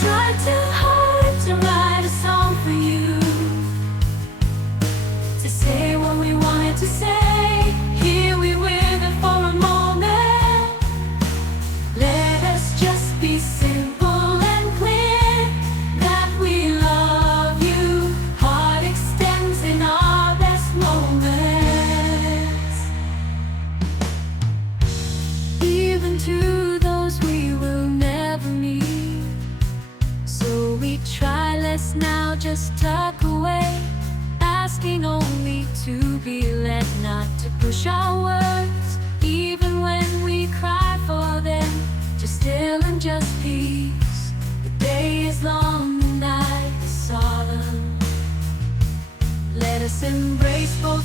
Tried too hard to write a song for you, to say what we wanted to say. Here we with it for a moment. Let us just be simple and clear that we love you. Heart extends in our best moments, even to those we will never meet. So we try less now, just tuck away, asking only to be led, not to push our words, even when we cry for them. Just still and just peace. The day is long, the night is solemn. Let us embrace both